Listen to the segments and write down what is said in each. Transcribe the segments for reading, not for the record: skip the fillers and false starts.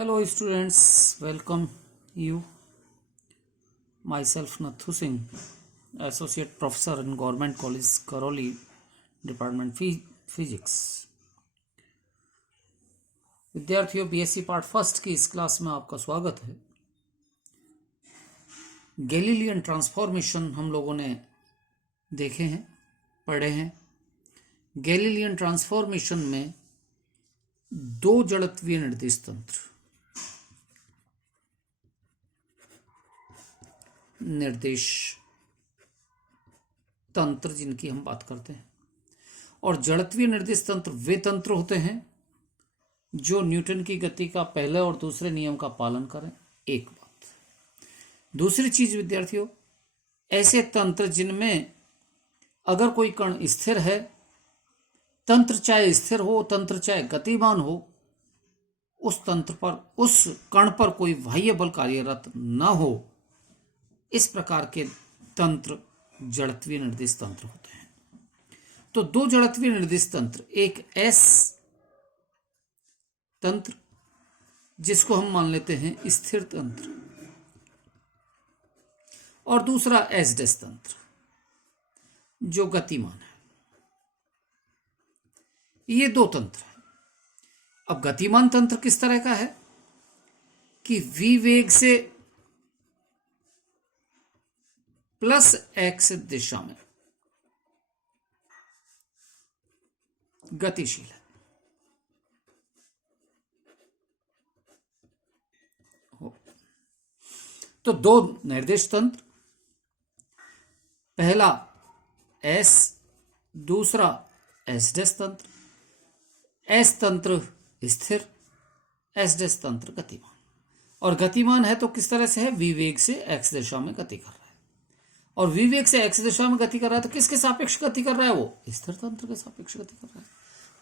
Hello students, welcome you. Myself Nathu Singh, Associate Professor in Government College Karoli, Department Physics. विद्यार्थियों BSc part first की इस class में आपका स्वागत है। गैलीलियन ट्रांसफॉर्मेशन हम लोगों ने देखे हैं, पढ़े हैं। गैलीलियन ट्रांसफॉर्मेशन में दो जड़त्वीय निर्देश तंत्र जिनकी हम बात करते हैं, और जड़त्वीय निर्देश तंत्र वे तंत्र होते हैं जो न्यूटन की गति का पहले और दूसरे नियम का पालन करें। एक बात। दूसरी चीज विद्यार्थियों, ऐसे तंत्र जिनमें अगर कोई कण स्थिर है, तंत्र चाहे स्थिर हो, तंत्र चाहे गतिमान हो, उस तंत्र पर, उस कण पर कोई बाह्य बल कार्यरत न हो, इस प्रकार के तंत्र जड़त्वीय निर्देश तंत्र होते हैं। तो दो जड़त्वीय निर्देश तंत्र, एक एस तंत्र जिसको हम मान लेते हैं स्थिर तंत्र, और दूसरा एस डैश तंत्र जो गतिमान है। ये दो तंत्र हैं। अब गतिमान तंत्र किस तरह का है कि v वेग से प्लस x दिशा में गतिशील है। तो दो निर्देश तंत्र, पहला S, दूसरा S डैश तंत्र। S तंत्र स्थिर, S डैश तंत्र गतिमान। और गतिमान है तो किस तरह से है? v वेग से x दिशा में गति कर रहा है। और v वेग से x दिशा में गति कर रहा है तो किसके सापेक्ष गति कर रहा है? वो स्थिर तंत्र के सापेक्ष गति कर रहा है।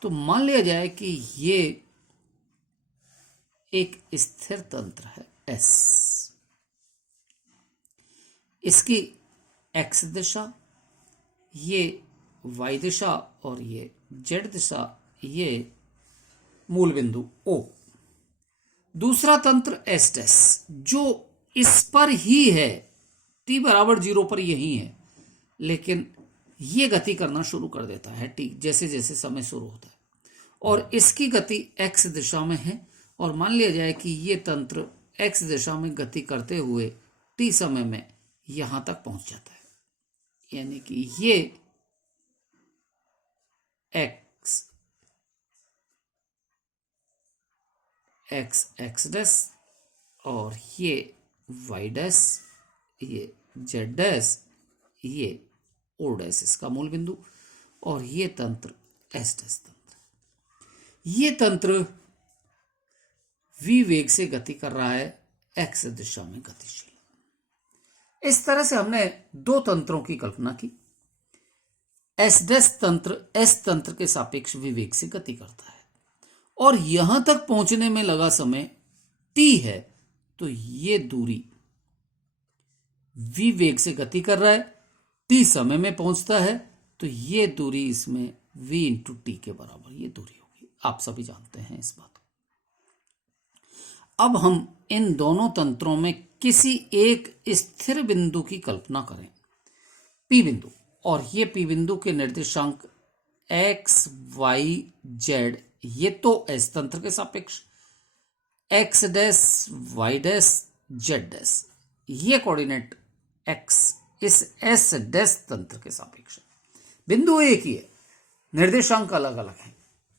तो मान लिया जाए कि ये एक स्थिर तंत्र है S। इसकी x दिशा, ये y दिशा और ये z दिशा, ये मूल बिंदु O। दूसरा तंत्र S डैश जो इस पर ही है, t बराबर 0 पर यही है, लेकिन ये गति करना शुरू कर देता है t जैसे जैसे समय शुरू होता है, और इसकी गति x दिशा में है। और मान लिया जाए कि ये तंत्र x दिशा में गति करते हुए t समय में यहां तक पहुंच जाता है, यानी कि ये x डैश और ये y डैश, ये z डैश, ये o डैश इसका मूल बिंदु, और ये तंत्र s डैश तंत्र। ये तंत्र v वेग से गति कर रहा है, x दिशा में गतिशील। इस तरह से हमने दो तंत्रों की कल्पना की। S डैश तंत्र S तंत्र के सापेक्ष v वेग से गति करता है, और यहां तक पहुंचने में लगा समय t है, तो ये दूरी v वेग से गति कर रहा है, t समय में पहुंचता है, तो ये दूरी इसमें v इंटू टी के बराबर ये दूरी होगी। आप सभी जानते हैं इस बात को। अब हम इन दोनों तंत्रों में किसी एक स्थिर बिंदु की कल्पना करें, P बिंदु, और ये P बिंदु के निर्देशांक x, y, z, ये तो S तंत्र के सापेक्ष, x dash, y dash, z dash, ये कोऑर्डिनेट x इस S डैश तंत्र के सापेक्ष। बिंदु एक ही है, निर्देशांक अलग अलग हैं।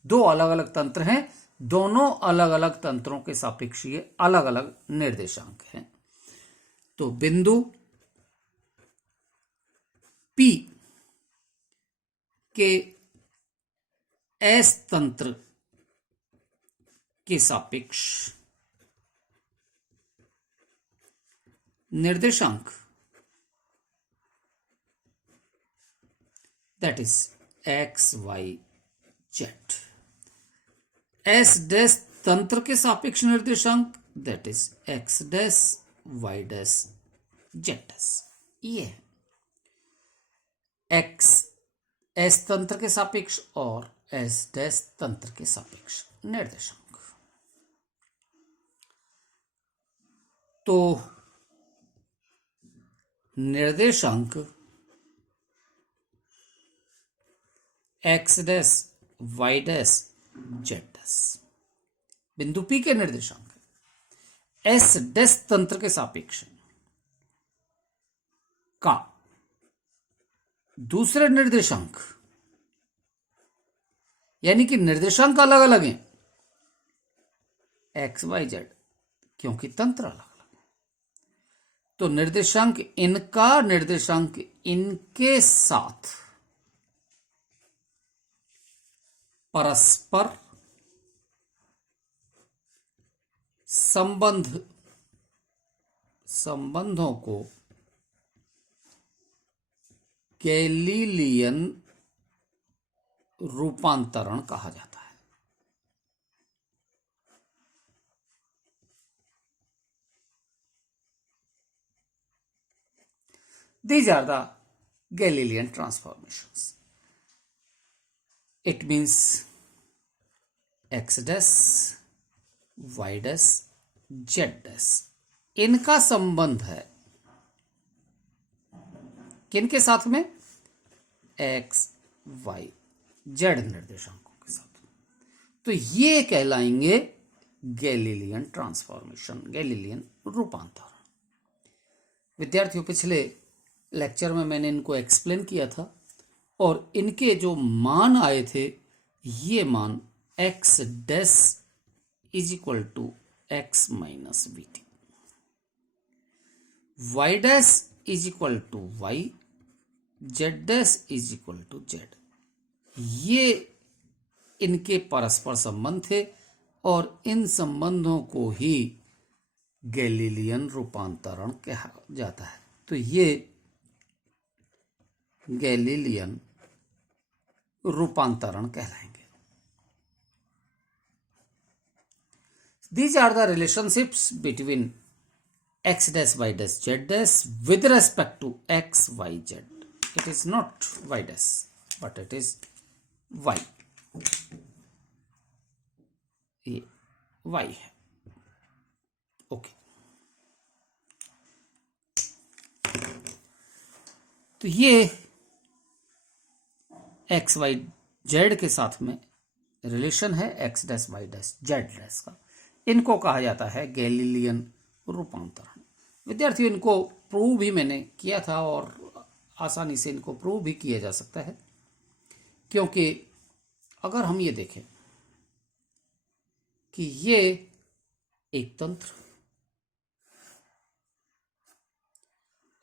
दो अलग अलग तंत्र हैं, दोनों अलग अलग तंत्रों के सापेक्ष ये अलग अलग निर्देशांक हैं। तो बिंदु P के S तंत्र के सापेक्ष निर्देशांक, that is x, y, z। S dash तंत्र के सापेक्ष निर्देशांक, that is x dash, y dash, z dash. ये है x S तंत्र के सापेक्ष और S डैश तंत्र के सापेक्ष निर्देशांक। तो निर्देशांक x dash Y dash Z dash बिंदु P के निर्देशांक एस डैश तंत्र के सापेक्ष का दूसरे निर्देशांक, यानी कि निर्देशांक अलग अलग हैं एक्स वाई जेड, क्योंकि तंत्र अलग अलग है, तो निर्देशांक इनके साथ परस्पर संबंधों को गैलीलियन रूपांतरण कहा जाता है। These are the Galilean transformations. It means x dash y dash z dash इनका संबंध है किनके साथ में, x y z निर्देशांकों के साथ। तो ये कहलाएंगे गैलीलियन ट्रांसफॉर्मेशन, गैलीलियन रूपांतरण। विद्यार्थियों, पिछले लेक्चर में मैंने इनको एक्सप्लेन किया था और इनके जो मान आए थे, ये मान x डैश is equal to x minus we T, Y dash is equal to y, z dash is equal to z. ये इनके परस्पर संबंध थे और इन संबंधों को ही गैलीलियन रूपांतरण कहा जाता है। तो ये गैलीलियन रूपांतरण कहलाएंगे। These are the relationships between x dash y dash z dash with respect to x y z. It is not y dash but it is y. ये y है। ओके, तो ये एक्स वाई जेड के साथ में relation है x dash Y dash Z dash का, इनको कहा जाता है गैलीलियन रूपांतरण। विद्यार्थियों, इनको प्रूव भी मैंने किया था और आसानी से इनको प्रूव भी किया जा सकता है, क्योंकि अगर हम ये देखें कि ये एक तंत्र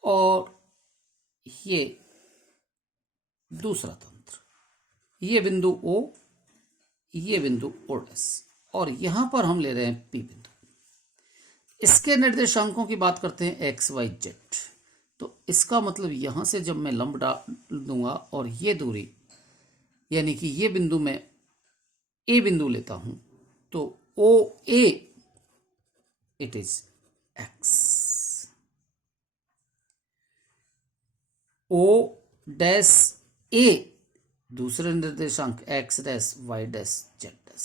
और ये दूसरा तंत्र, ये बिंदु O, ये बिंदु O डैश, और यहां पर हम ले रहे हैं P बिंदु। इसके निर्देशांकों की बात करते हैं एक्स वाई जेड। तो इसका मतलब यहां से जब मैं लंब डाल दूंगा और ये दूरी, यानी कि ये बिंदु मैं A बिंदु लेता हूं, तो O A it is X, O dash A दूसरे निर्देशांक x dash Y dash Z dash,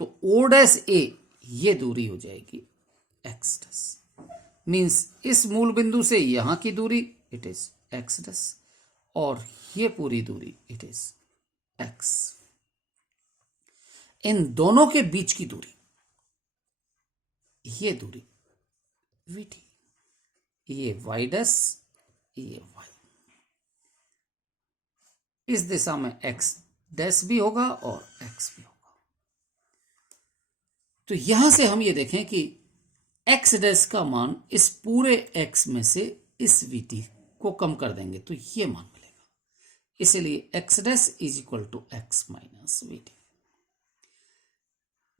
तो ओ डैश ए ये दूरी हो जाएगी एक्स डैश, मीन्स इस मूल बिंदु से यहां की दूरी इट इज एक्स डैश और ये पूरी दूरी इट इज एक्स। इन दोनों के बीच की दूरी, ये दूरी वी टी, ये वाई डैश, ये वाई, इस दिशा में एक्स डैश भी होगा और एक्स भी होगा। तो यहां से हम ये देखें कि एक्स डैश का मान इस पूरे एक्स में से इस वी टी को कम कर देंगे तो ये मान मिलेगा, इसलिए x dash is equal to x minus we T.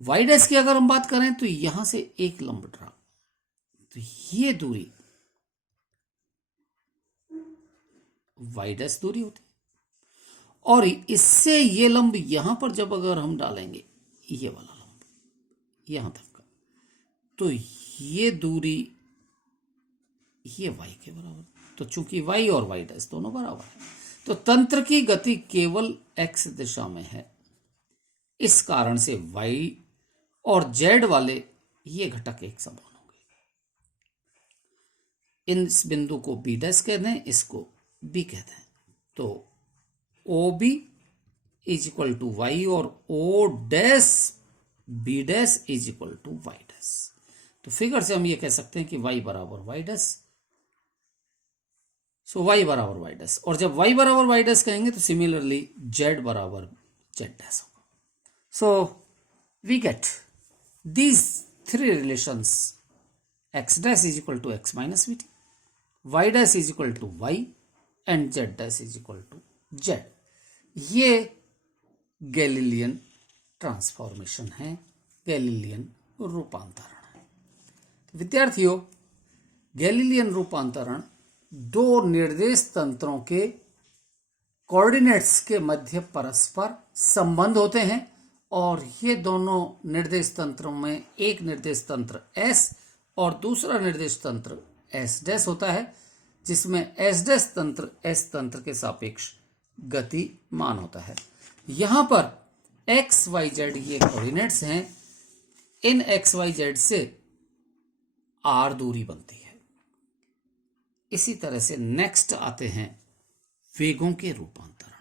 Y dash की अगर हम बात करें तो यहां से एक लंब ड्रा, तो ये दूरी वाई डैश दूरी होती है, और इससे ये लंब यहां पर जब अगर हम डालेंगे ये वाला लंब यहां तक का, तो ये दूरी ये वाई के बराबर। तो चूंकि वाई और वाई डैश दोनों बराबर है, तो तंत्र की गति केवल एक्स दिशा में है, इस कारण से वाई और जेड वाले ये घटक एक समान होंगे। इस बिंदु को बी डैश कह दें, इसको बी कह दें, तो O B is equal to Y और O dash B dash is equal to Y dash. तो फिगर से हम ये कह सकते हैं कि वाई बराबर वाई डैश। सो वाई बराबर वाई डैश, और जब वाई बराबर वाई डैश कहेंगे तो सिमिलरली जेड बराबर जेड डैश होगा। So we get these three relations, X dash is equal to x minus we T, Y dash is equal to y and z dash is equal to z. ये Galilean transformation है, Galilean रूपांतरण है। विद्यार्थियों, Galilean रूपांतरण दो निर्देश तंत्रों के कोऑर्डिनेट्स के मध्य परस्पर संबंध होते हैं, और ये दोनों निर्देश तंत्रों में एक निर्देश तंत्र S और दूसरा निर्देश तंत्र S डैश होता है, जिसमें S डैश तंत्र S तंत्र के सापेक्ष गतिमान होता है। यहां पर x y z ये कोऑर्डिनेट्स हैं, इन x y z से r दूरी बनती है। इसी तरह से नेक्स्ट आते हैं वेगों के रूपांतरण।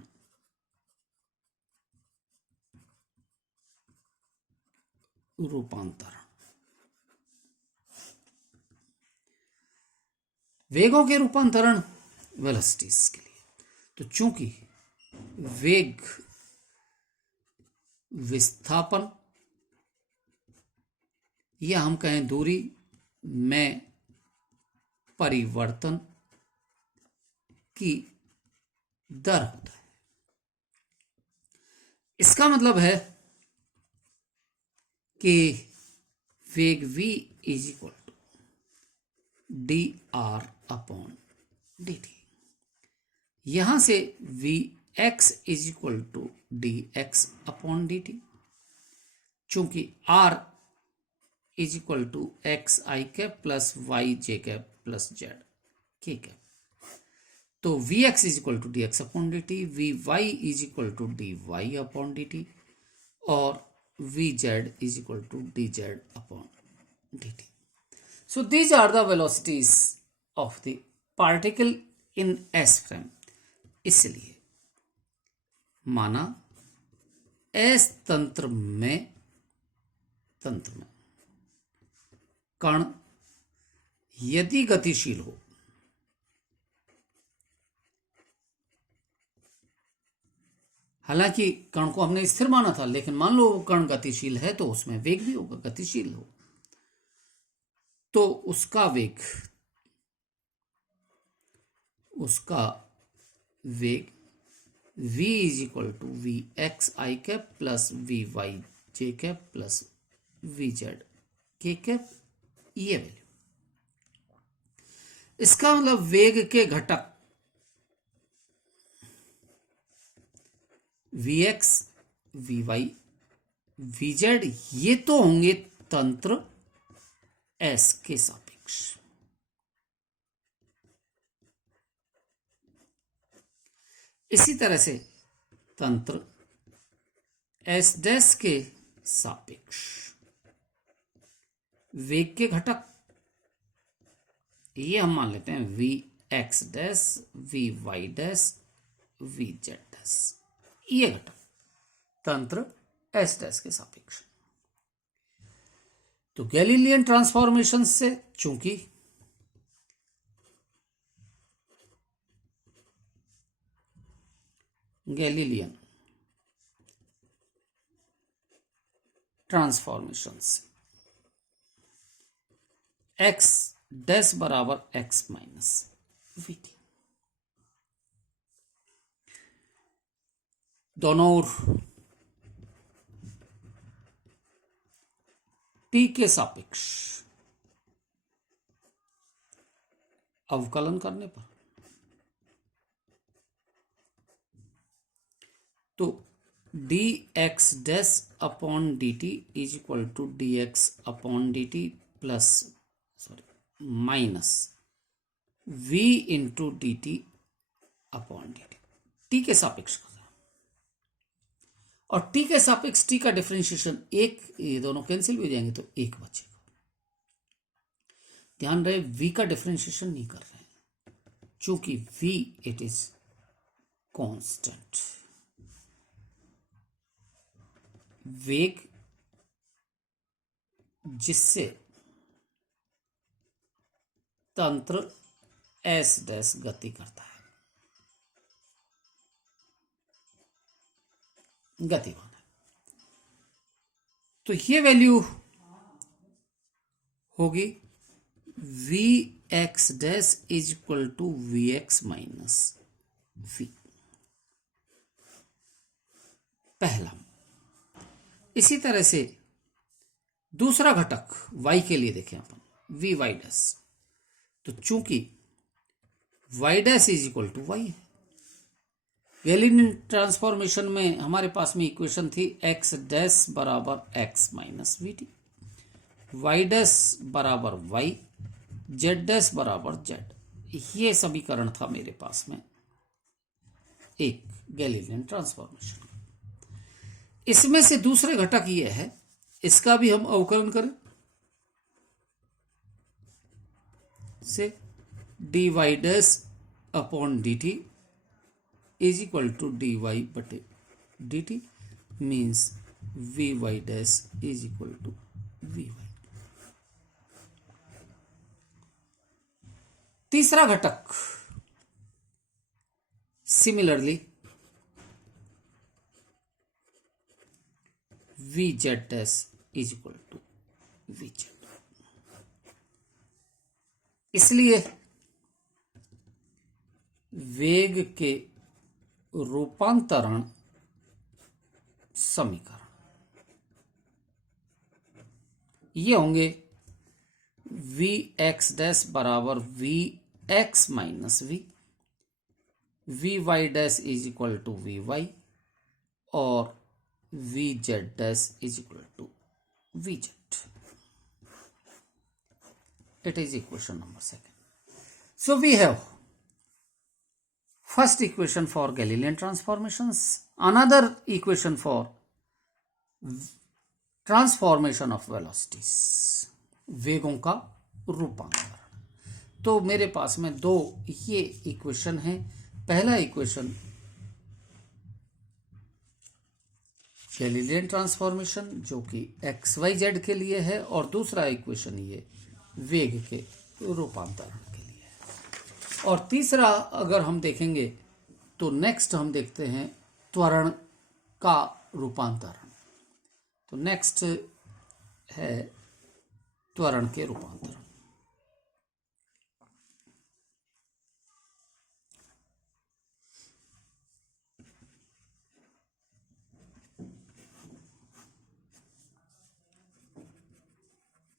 वेगों के रूपांतरण वेलोसिटीज के लिए। तो चूंकि वेग विस्थापन या हम कहें दूरी में परिवर्तन की दर होता है, इसका मतलब है कि वेग v is equal to D R upon D T. यहां से V X is equal to D x upon D T, चूंकि R is equal to X I cap plus Y J cap plus Z के cap. तो V X is equal to D x upon D T, V Y is equal to D Y upon D T, और V Z is equal to D Z upon D t. So these are the velocities of the particle in S frame. इसलिए माना S तंत्र में कण यदि गतिशील हो, हालांकि कण को हमने स्थिर माना था, लेकिन मान लो कण गतिशील है तो उसमें वेग भी होगा, गतिशील हो तो उसका वेग v is equal to v x I cap plus v y J cap plus v z के कैप, ये वैल्यू। इसका मतलब वेग के घटक v x v why we z ये तो होंगे तंत्र S के सापेक्ष। इसी तरह से तंत्र S डैश के सापेक्ष वेग के घटक ये हम मान लेते हैं we x dash v Y dash v Z dash, ये घटक तंत्र S डैश के सापेक्ष। तो गैलीलियन ट्रांसफॉर्मेशन से चूंकि गैलीलियन ट्रांसफॉर्मेशन से एक्स डैश बराबर एक्स माइनस वी टी, दोनों ओर टी के सापेक्ष अवकलन करने पर तो d x dash upon D T is equal to D x upon D t plus minus v into d t upon D t, t के सापेक्ष का, और टी के सापेक्ष टी का डिफरेंशिएशन एक, ये दोनों कैंसिल भी हो जाएंगे तो एक बचेगा। ध्यान रहे v का डिफरेंशिएशन नहीं कर रहे हैं, चूंकि v इट इज कांस्टेंट। वेग जिससे तंत्र एस डैश गति करता है, गतिमान है, तो ये वैल्यू होगी v x dash is equal to v x minus v, पहला। इसी तरह से दूसरा घटक y के लिए देखें अपन, वी वाई डैश, तो चूंकि y dash is equal to y है, गैलीलियन ट्रांसफॉर्मेशन में हमारे पास में इक्वेशन थी x डैश बराबर x minus we T, Y dash बराबर y, z डैश बराबर z, ये समीकरण था मेरे पास में एक गैलीलियन ट्रांसफॉर्मेशन। इसमें से दूसरे घटक ये है, इसका भी हम अवकलन करें से D Y dash upon D T is equal to D Y बटे D T, means V Y dash is equal to V Y. तीसरा घटक similarly V Z dash is equal to V Z, इसलिए वेग के रूपांतरण समीकरण ये होंगे वी एक्स डैश बराबर V x minus V Y dash is equal to V Y, और V Z dash is equal to V Z. It is equation number 2. So we have first equation for Galilean transformations, another equation for transformation of velocities, वेगों का रूपांतरण। तो मेरे पास में दो ये equation है, पहला इक्वेशन गैलीलियन ट्रांसफॉर्मेशन जो कि एक्स वाई जेड के लिए है, और दूसरा इक्वेशन ये वेग के रूपांतरण के लिए है। और तीसरा अगर हम देखेंगे तो नेक्स्ट हम देखते हैं त्वरण का रूपांतरण। तो नेक्स्ट है त्वरण के रूपांतरण।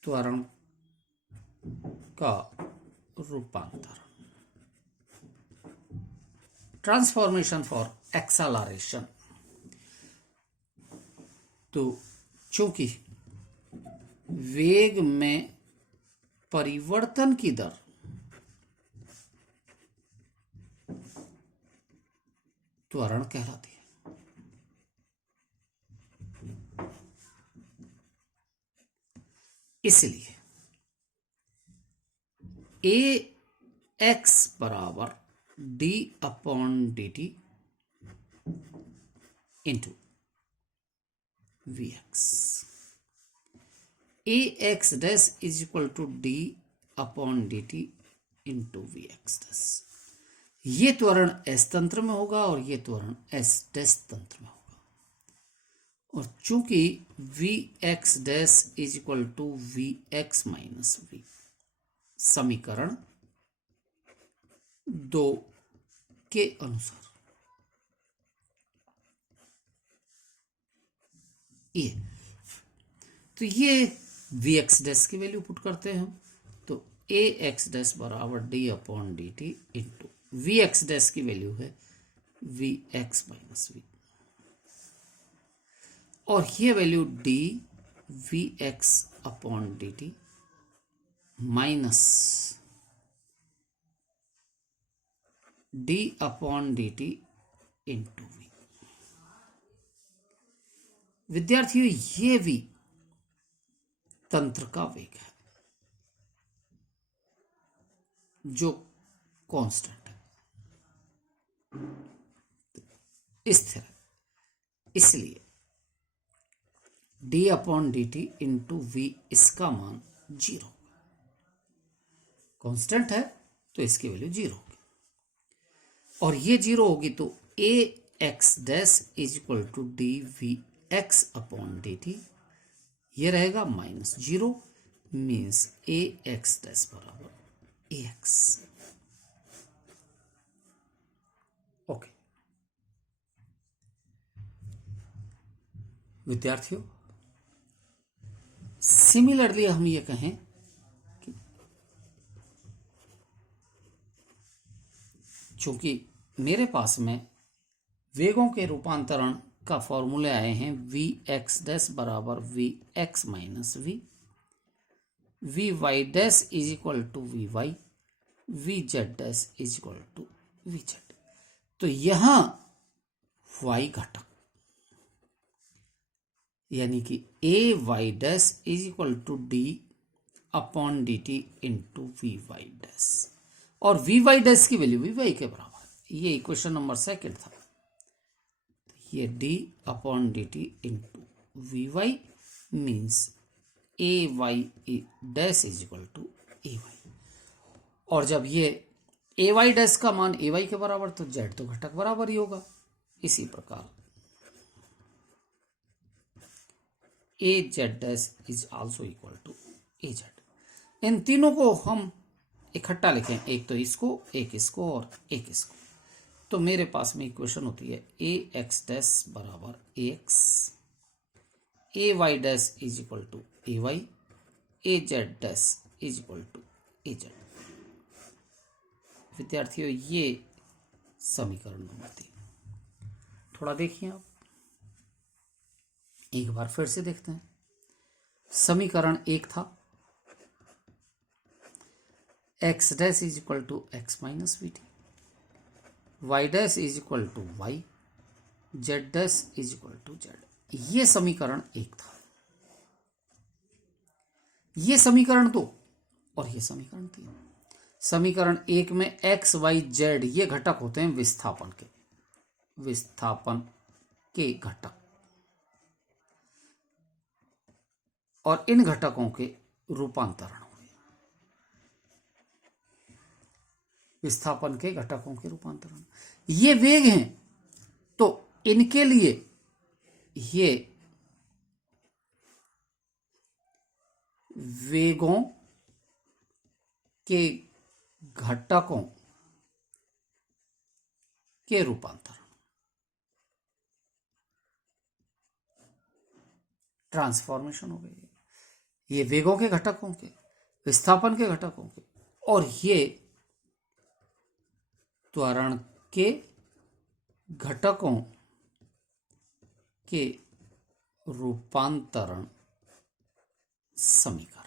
त्वरण का रूपांतरण, ट्रांसफॉर्मेशन फॉर एक्सेलरेशन। तो चूंकि वेग में परिवर्तन की दर त्वरण कहलाती है, इसलिए ए एक्स बराबर d upon D T into v x, a x dash is equal to D upon D T into v x dash. ये त्वरण एस तंत्र में होगा और ये त्वरण एस डैश तंत्र में होगा। और चूंकि v x dash is equal to v x minus v, समीकरण 2 के अनुसार ये, तो ये वी एक्स डैश की वैल्यू पुट करते हैं हम, तो ए एक्स डैश बराबर d upon D T into v x dash की वैल्यू है वी एक्स माइनस वी, और ये value d we x upon D t minus d upon D T into v. विद्यार्थियों ये भी तंत्र का वेग है, जो कांस्टेंट है, स्थिर है, इसलिए d upon D T into v इसका मान 0। कांस्टेंट है तो इसकी वैल्यू 0 होगी, और ये 0 होगी तो ए x dash is equal to D we x upon D T, ये रहेगा -0, मीन्स ए एक्स डैश बराबर ए एक्स। ओके विद्यार्थियों, सिमिलरली हम ये कहें कि चूंकि मेरे पास में वेगों के रूपांतरण का फॉर्मूले आए हैं वी एक्स डैश बराबर V x minus V Y dash is equal to V Y, V Z dash is equal to V Z. तो यहां वाई घटक यानी कि A Y dash is equal to D upon D T into V Y dash, और V Y dash की value V Y के बराबर, ये इक्वेशन नंबर 2 था। ये D upon D T into V Y means a Y dash is equal to A y, और जब ये ए वाई डैश का मान ए वाई के बराबर तो जेड तो घटक बराबर ही होगा। इसी प्रकार A Z dash is also equal to A Z. इन तीनों को हम इकट्ठा लिखें, एक तो इसको, एक इसको और एक इसको, तो मेरे पास में इक्वेशन होती है ए एक्स डैश बराबर A X, A Y dash is equal to A Y, A Z dash is equal to A Z. विद्यार्थियों, ये समीकरण नंबर 3। थोड़ा देखिए आप, एक बार फिर से देखते हैं। समीकरण 1 था x dash is equal to x minus we T, Y dash is equal to y, z dash is equal to z. ये समीकरण 1 था। ये समीकरण 2 और ये समीकरण 3। समीकरण 1 में एक्स वाई जेड ये घटक होते हैं विस्थापन के घटक, और इन घटकों के रूपांतरण हुए। विस्थापन के घटकों के रूपांतरण, ये वेग हैं, तो इनके लिए ये वेगों के घटकों के रूपांतरण, ट्रांसफॉर्मेशन हो गई। ये वेगों के घटकों के, विस्थापन के घटकों के, और ये त्वरण के घटकों के रूपांतरण समीकरण।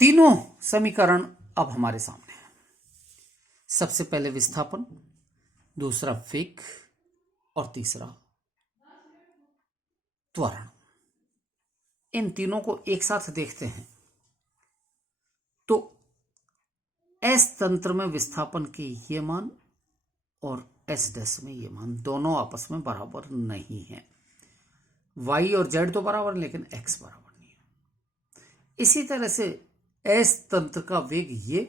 तीनों समीकरण अब हमारे सामने हैं। सबसे पहले विस्थापन, दूसरा वेग और तीसरा त्वरण। इन तीनों को एक साथ देखते हैं तो एस तंत्र में विस्थापन के ये मान और एस डैश में ये मान दोनों आपस में बराबर नहीं है। वाई और जेड तो बराबर, लेकिन एक्स बराबर नहीं है। इसी तरह से एस तंत्र का वेग ये,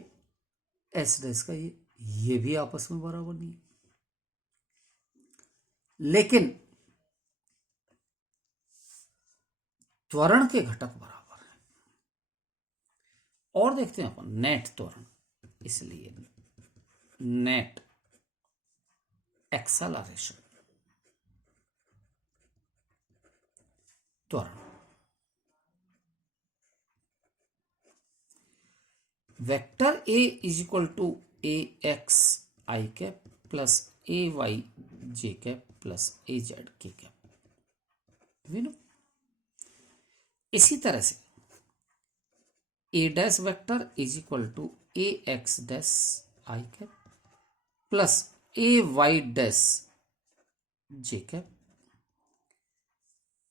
एस डैश का ये भी आपस में बराबर नहीं है। लेकिन त्वरण के घटक बराबर हैं। और देखते हैं अपन नेट त्वरण, इसलिए नेट एक्सेलरेशन त्वरण, vector A is equal to A X I cap plus A Y J cap plus A Z के कैप, विनो। इसी तरह से A dash vector is equal to A x dash I cap plus A Y dash J cap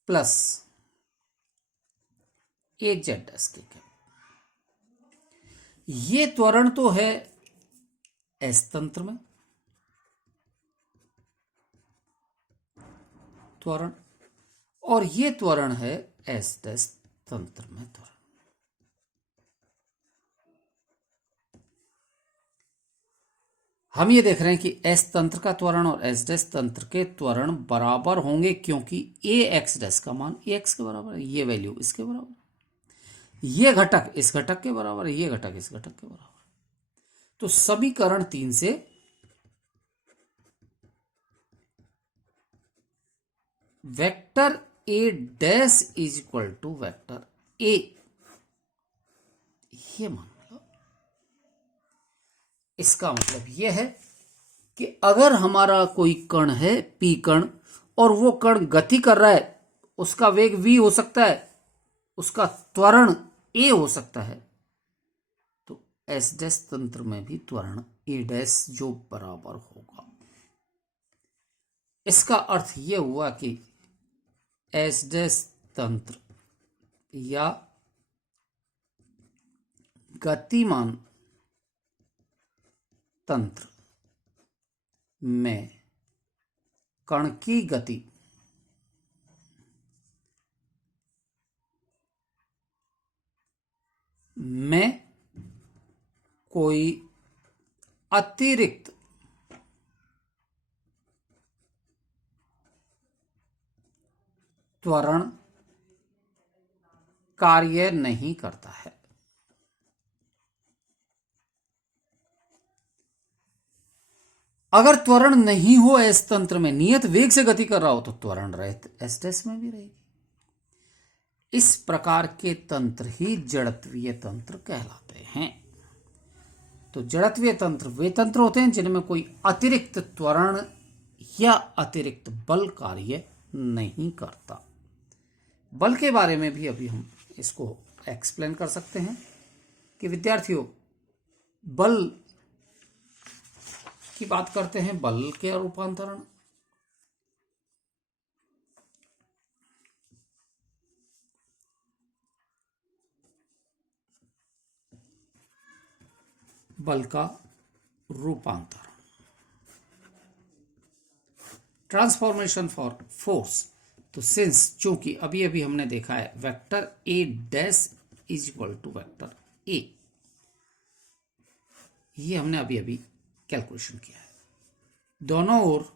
plus एक Z dash K क्या। ये त्वरण तो है एस तंत्र में त्वरण, और ये त्वरण है एस डैश तंत्र में त्वरण। हम ये देख रहे हैं कि एस तंत्र का त्वरण और एस डैश तंत्र के त्वरण बराबर होंगे, क्योंकि ए एक्स डैश का मान ए एक्स के बराबर है, ये वैल्यू इसके बराबर, ये घटक इस घटक के बराबर है, ये घटक इस घटक के बराबर। तो समीकरण 3 से vector a dash is equal to vector a, ये मान लो। इसका मतलब यह है कि अगर हमारा कोई कण है पी कण, और वो कण गति कर रहा है, उसका वेग v हो सकता है, उसका त्वरण a हो सकता है, तो एस डैश तंत्र में भी त्वरण a डैश जो बराबर होगा। इसका अर्थ यह हुआ कि एस डैश तंत्र या गतिमान तंत्र में कण की गति में कोई अतिरिक्त त्वरण कार्य नहीं करता है। अगर त्वरण नहीं हो एस तंत्र में, नियत वेग से गति कर रहा हो, तो त्वरण रहित एस डैश में भी रहेगी। इस प्रकार के तंत्र ही जड़त्वीय तंत्र कहलाते हैं। तो जड़त्वीय तंत्र वे तंत्र होते हैं जिनमें कोई अतिरिक्त त्वरण या अतिरिक्त बल कार्य नहीं करता। बल के बारे में भी अभी हम इसको एक्सप्लेन कर सकते हैं कि विद्यार्थियों, बल की बात करते हैं, बल के रूपांतरण। बल का रूपांतरण, ट्रांसफॉर्मेशन फॉर फोर्स। तो सिंस, चूंकि अभी अभी हमने देखा है vector a dash is equal to vector a, ये हमने अभी अभी कैलकुलेशन किया है। दोनों ओर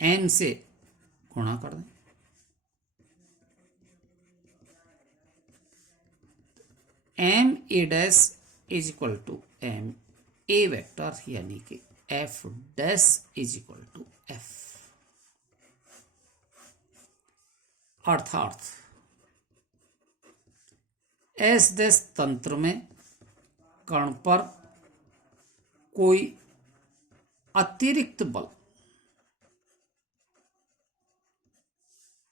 एन से गुणा कर दें, m a dash is equal to m a vector, यानी कि f dash is equal to f. अर्थात एस डैश तंत्र में कण पर कोई अतिरिक्त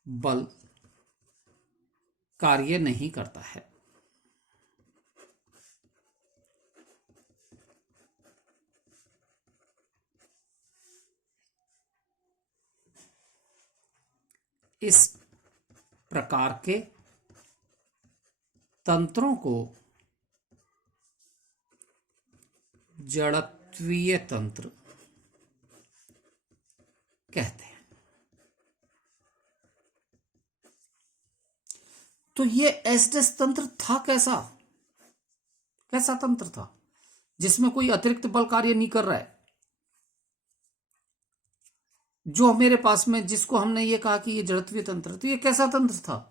बल कार्य नहीं करता है। इस प्रकार के तंत्रों को जड़त्वीय तंत्र कहते हैं। तो ये एस डैश तंत्र था कैसा तंत्र था जिसमें कोई अतिरिक्त बल कार्य नहीं कर रहा है। जो मेरे पास में, जिसको हमने ये कहा कि ये जड़त्वीय तंत्र, तो ये कैसा तंत्र था?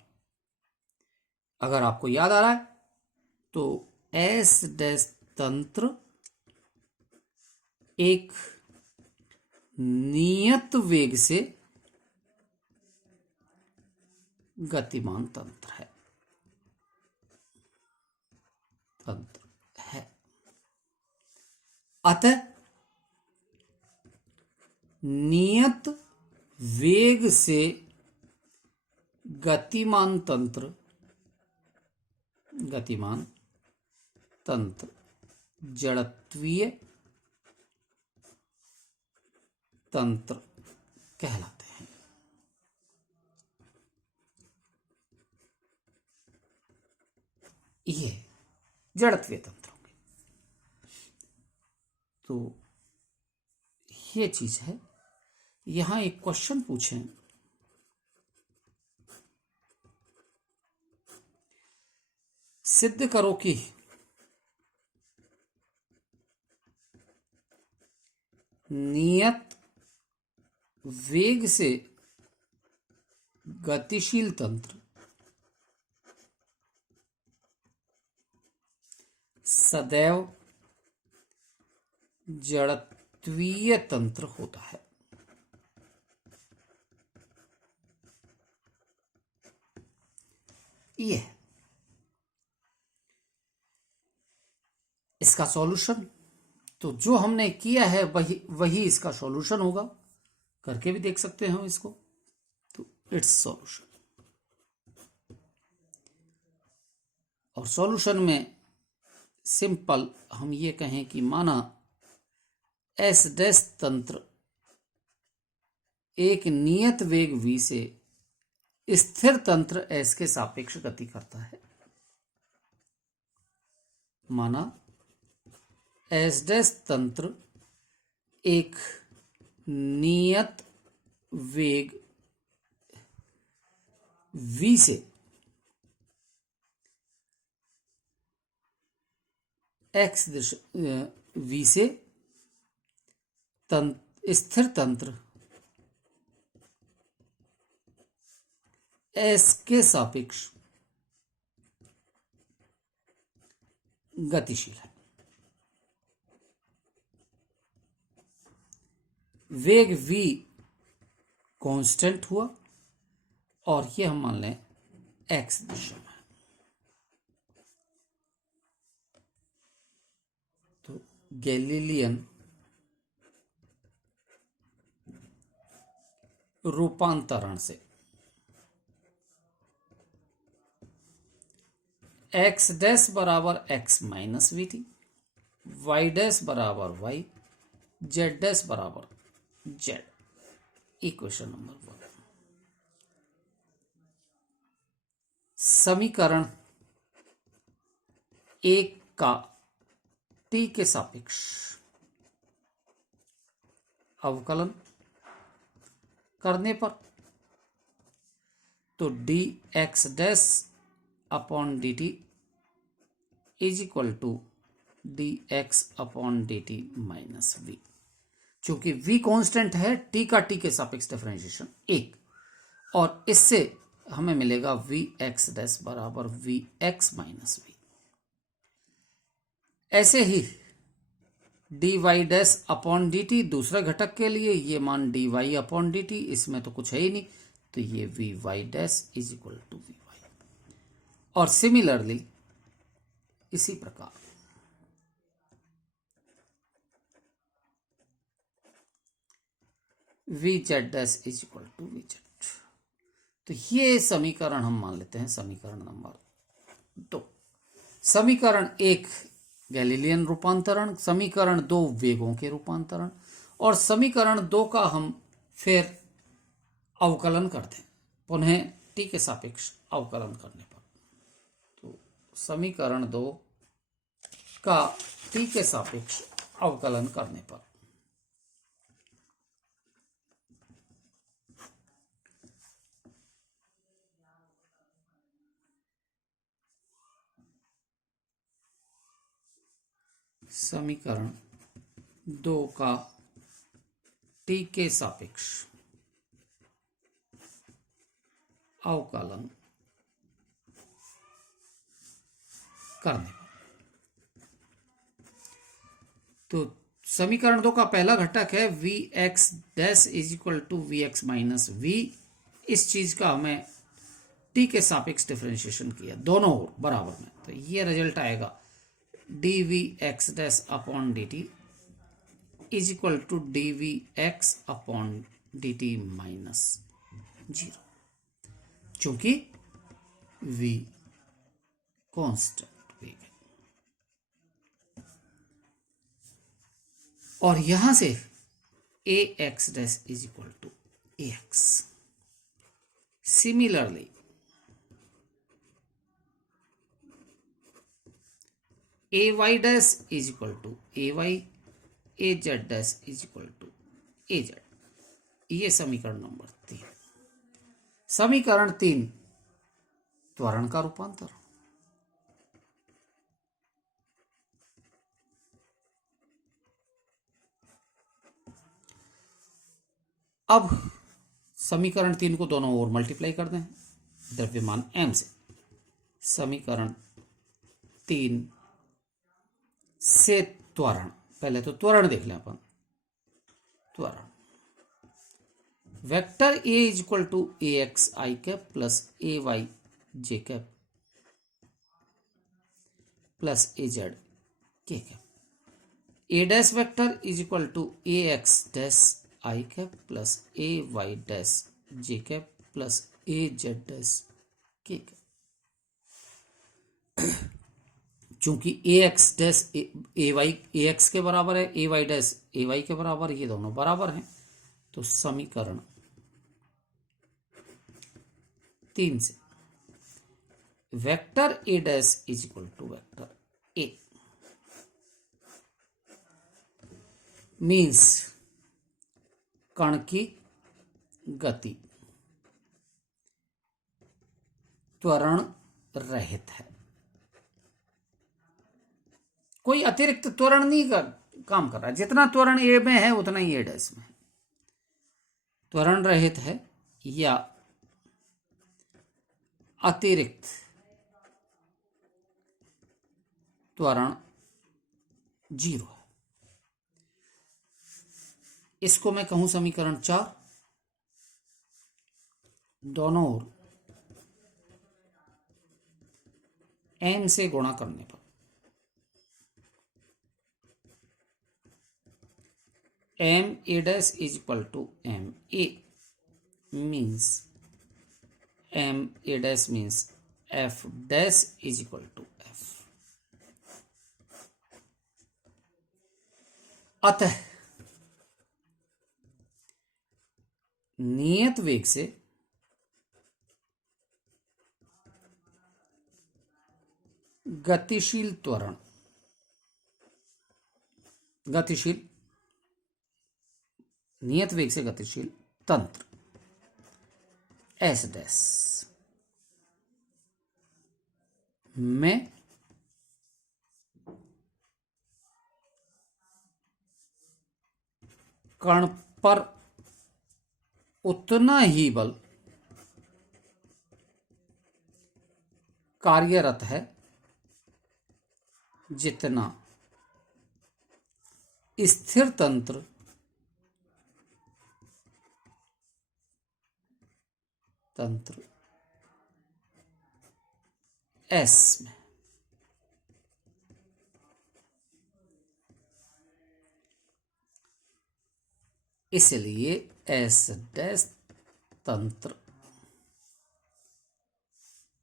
अगर आपको याद आ रहा है तो एस डैश तंत्र एक नियत वेग से गतिमान तंत्र है, अतः नियत वेग से गतिमान तंत्र जड़त्वीय तंत्र कहलाते हैं। ये जड़त्वीय तंत्र होंगे। तो ये चीज है। यहां एक क्वेश्चन पूछें, सिद्ध करो कि नियत वेग से गतिशील तंत्र सदैव जड़त्वीय तंत्र होता है। ये इसका सॉल्यूशन, तो जो हमने किया है वही इसका सॉल्यूशन होगा। करके भी देख सकते हैं हम इसको। तो इट्स सॉल्यूशन, और सॉल्यूशन में सिंपल हम ये कहें कि माना एस डैश तंत्र एक नियत वेग v से स्थिर तंत्र s के सापेक्ष गति करता है। माना एस डैश तंत्र एक नियत वेग v से x दिशा v से स्थिर तंत्र s के सापेक्ष गतिशील है। वेग v कांस्टेंट हुआ और ये हम मान लें x दिशा में। तो गैलीलियन रूपांतरण से x डैश बराबर x minus we T, y dash बराबर y, z डैश बराबर z। Equation number 1। समीकरण 1 का t के सापेक्ष अवकलन करने पर तो dx dash upon dt is equal to dx upon dt minus v। चूंकि v कांस्टेंट है, t का t के सापेक्ष डिफरेंशिएशन 1, और इससे हमें मिलेगा vx डैश बराबर vx माइनस v। ऐसे ही dy डैश अपॉन dt दूसरे घटक के लिए ये मान dy अपॉन dt, इसमें तो कुछ है ही नहीं, तो ये vy dash is equal to vy। और सिमिलरली इसी प्रकार vz dash is equal to vz। तो ये समीकरण हम मान लेते हैं समीकरण नंबर 2। समीकरण 1 गैलीलियन रूपांतरण, समीकरण 2 वेगों के रूपांतरण, और समीकरण 2 का हम फिर अवकलन करते हैं पुनः t के सापेक्ष अवकलन करने पर। तो समीकरण 2 का t के सापेक्ष अवकलन करने पर समीकरण 2 का t के सापेक्ष अवकलन करने पर, तो समीकरण 2 का पहला घटक है vx dash is equal to vx minus v। इस चीज का हमें t के सापेक्ष डिफरेंशिएशन किया दोनों ओर बराबर में, तो ये रिजल्ट आएगा dvx dash upon dt is equal to dvx upon dt minus 0, चूंकि v कांस्टेंट वेग है। और यहां से ax dash is equal to ax। Similarly a Y dash is equal to A Y, A Z dash is equal to A z. ये समीकरण number 3। समीकरण 3 त्वरण का रूपांतर। अब समीकरण 3 को दोनों ओर मल्टीप्लाई कर दें द्रव्यमान m से। समीकरण 3 से त्वरण, पहले तो त्वरण देख लें अपन। त्वरण vector a is equal to A X I cap plus A Y J cap plus A Z के cap. A dash vector is equal to A x dash I cap plus A Y dash J cap plus A Z dash K cap. चूंकि A x dash A Y A X के बराबर है, A Y dash A Y के बराबर, ये दोनों बराबर हैं, तो समीकरण 3 से vector a dash is equal to vector a means कण की गति त्वरण रहित है। कोई अतिरिक्त त्वरण नहीं काम कर रहा, जितना त्वरण ए में है उतना ही ए डैश में है। त्वरण रहित है या अतिरिक्त त्वरण 0 है। इसको मैं कहूं समीकरण 4। दोनों ओर m से गुणा करने पर m a dash is equal to m a means m a dash means f dash is equal to f। अतः नियत वेग से गतिशील त्वरण, गतिशील नियत वेग से गतिशील तंत्र एस डैश में कण पर उतना ही बल कार्यरत है जितना स्थिर तंत्र एस में। इसलिए एस डैश तंत्र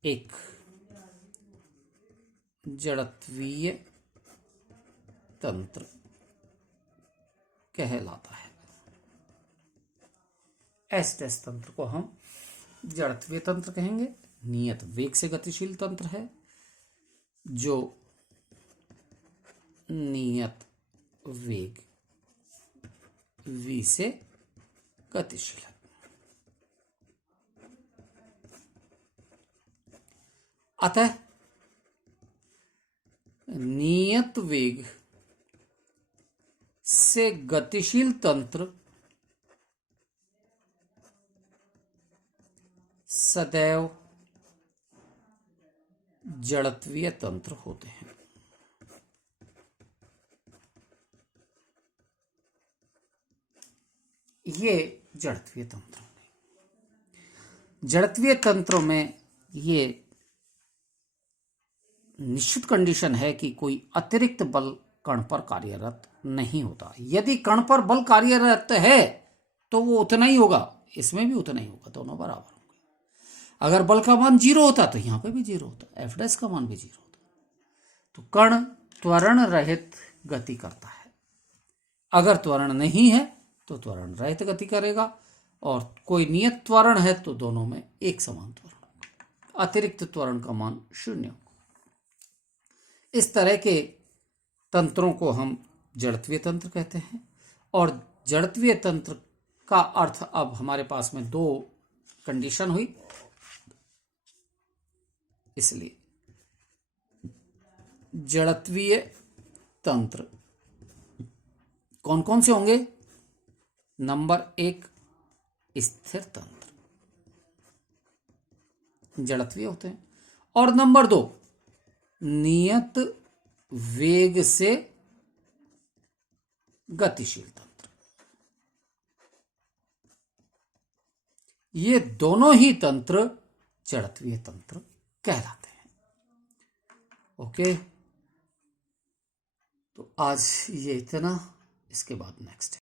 एक जड़त्वीय तंत्र कहलाता है। एस डैश तंत्र को हम जड़त्वीय तंत्र कहेंगे। नियत वेग से गतिशील तंत्र है जो नियत वेग v से गतिशील है। अतः नियत वेग से गतिशील तंत्र सदैव जड़त्वीय तंत्र होते हैं। ये जड़त्वीय तंत्र, जड़त्वीय तंत्रों में ये निश्चित कंडीशन है कि कोई अतिरिक्त बल कण पर कार्यरत नहीं होता। यदि कण पर बल कार्यरत है तो वो उतना ही होगा, इसमें भी उतना ही होगा, दोनों बराबर होंगे। अगर बल का मान 0 होता तो यहां पे भी 0 होता, एफ डैश का मान भी 0 होता। तो कण त्वरण रहित गति करता है। अगर त्वरण नहीं है तो त्वरण रहित गति करेगा, और कोई नियत त्वरण है तो दोनों में एक समान त्वरण होगा, अतिरिक्त त्वरण का मान 0 होगा। इस तरह के तंत्रों को हम जड़त्वीय तंत्र कहते हैं। और जड़त्वीय तंत्र का अर्थ अब हमारे पास में दो कंडीशन हुई, इसलिए जड़त्वीय तंत्र कौन कौन से होंगे? नंबर 1 स्थिर तंत्र जड़त्वीय होते हैं, और नंबर 2 नियत वेग से गतिशील तंत्र। ये दोनों ही तंत्र जड़त्वीय तंत्र कहलाते हैं। ओके, तो आज ये इतना, इसके बाद नेक्स्ट है।